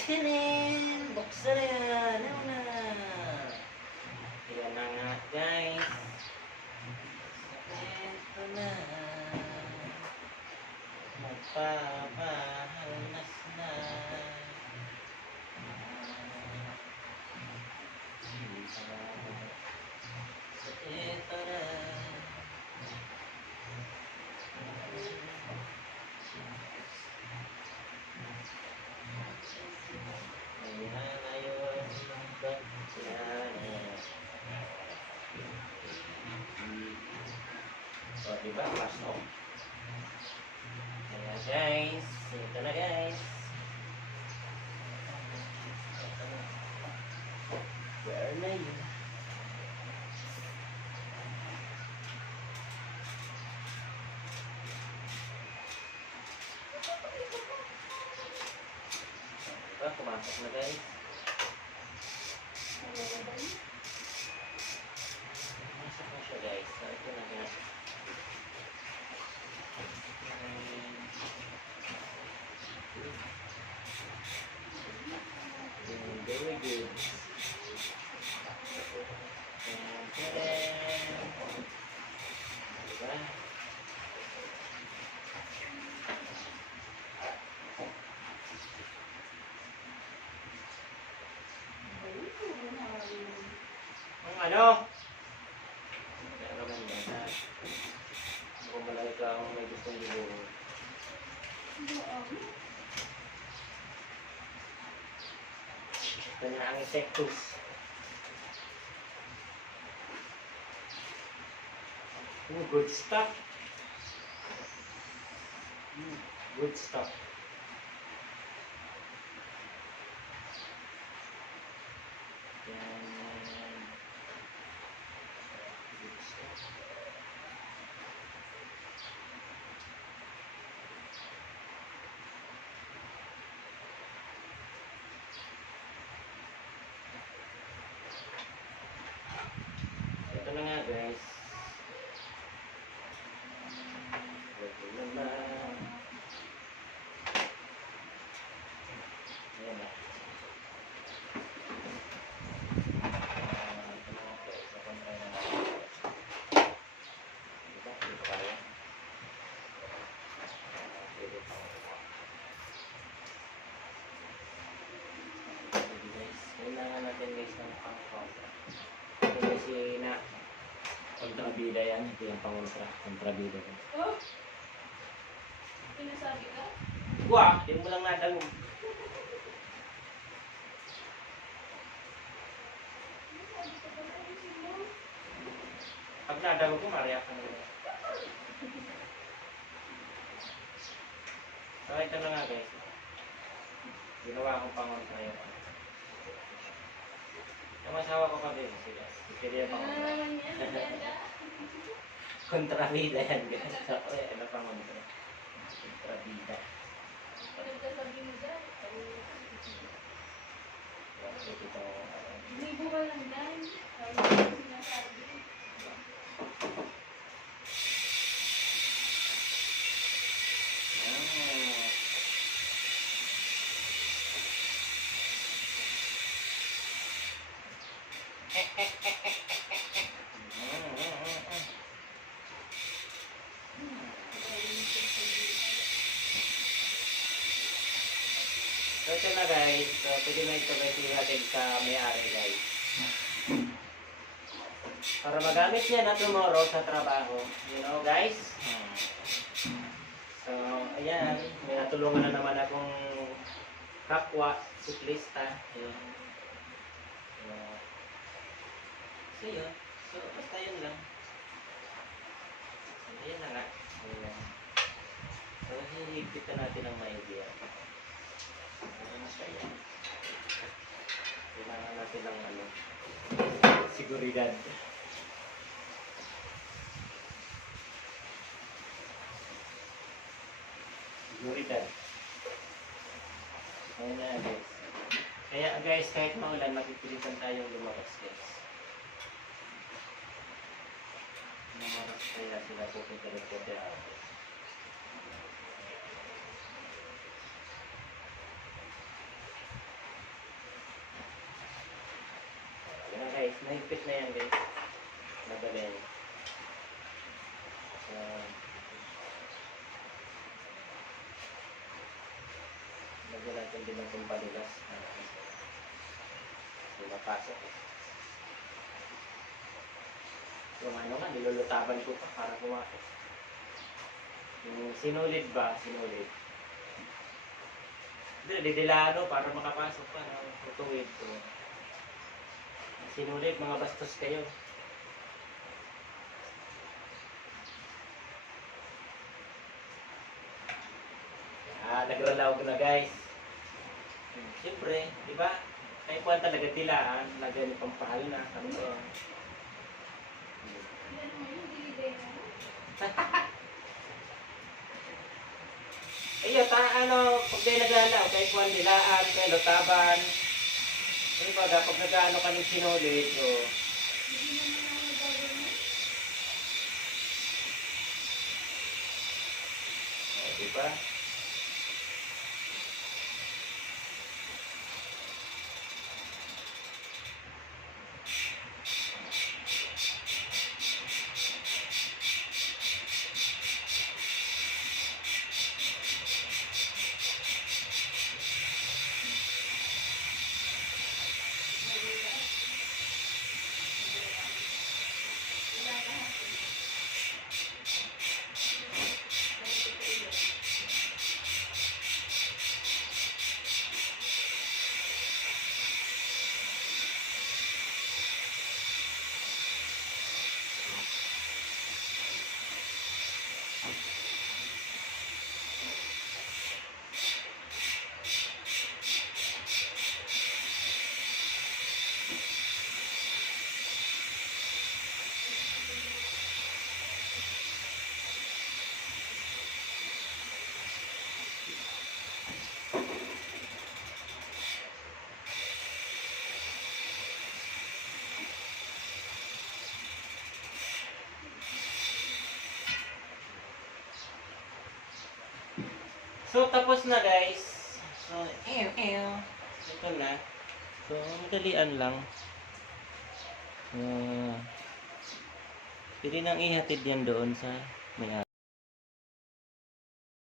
Tinin! Buksan na yan! Ano na? Yan na nga guys. Ito na. Magpapahalmas na. Ito na. So, diba? Pasok. Ayan guys. Ito na guys. Where na yun? Diba? Pumasok na guys. Pumasok na siya guys. So, ito na guys. Very good. Diba? Ang ano? Meron naman yan. Kung malaki ka kung may gustong libo. Ito na ang insectus. Good stuff. Good stuff. Yan. Good stuff. Ito na nga guys. Ito naman. Ayan na. Ito na nga guys. Ito na nga. Diba? Dito kaya. Pwede pa. Pwede guys. Kailangan natin guys ng pang-kontra. Ito kasi na kontrabida yan. Ito yung pang-kontra. Kontrabida ko. Oh? Pinasabi ka? Wah! Di mo lang nadalo. Pag nadalo ko, mariyak ka nila. So, ito na nga guys. Ginawa akong pang-kontra yun. Yung asawa ko pa din sila. Sila yung pang-kontra. Kontrabida yan guys. So, ano pang-kontra? Kontrabida. Pinagsasabi mo dyan. Ito. Libo ka lang dyan. Sabi ko sinasabi. So ito na guys, so pwede na ito guys ihatid sa may-ari guys. Para magamit niya na tomorrow sa trabaho. You know guys? So ayan, may natulungan na naman akong kapwa, siklista. Yun. So yun. So basta yun lang. Ayan na nga. Ayan. So hihigpit na natin ang maigi yan. Ayan na siya yan. Kailangan natin ng ano, seguridad. Seguridad. Ayan na guys. Kaya guys, kahit maulan, makikilitan tayong lumabas guys. Lumabas kaya sila pupunta rin po kaya ako. Malupit na yan guys. Magaling. So, lagyan natin din ng pampadulas. Hindi mapasok. Yung ano nga, nilulutaban ko pa para pumasok. Yung sinulid ba? Sinulid. Hindi, didilado para makapasok pa. Tutuwid ko. Sinulid, mga bastos kayo. Nagralaw ko na guys. Siyempre, di ba? Kaya po talaga tilaan, lagyan ng pampahal na. Ano ba yan? Yan mo yung dilibay mo. Ayun, pag kayo naglalaw, kahit po ang dilaan, kayo lutaban. Ano ba, pag nag-ano ka ng sinulid, o... Hindi naman ako nagagawin. Di ba? So, tapos na guys. So, ito na. So, madalian lang. Pwede nang ihatid yan doon sa may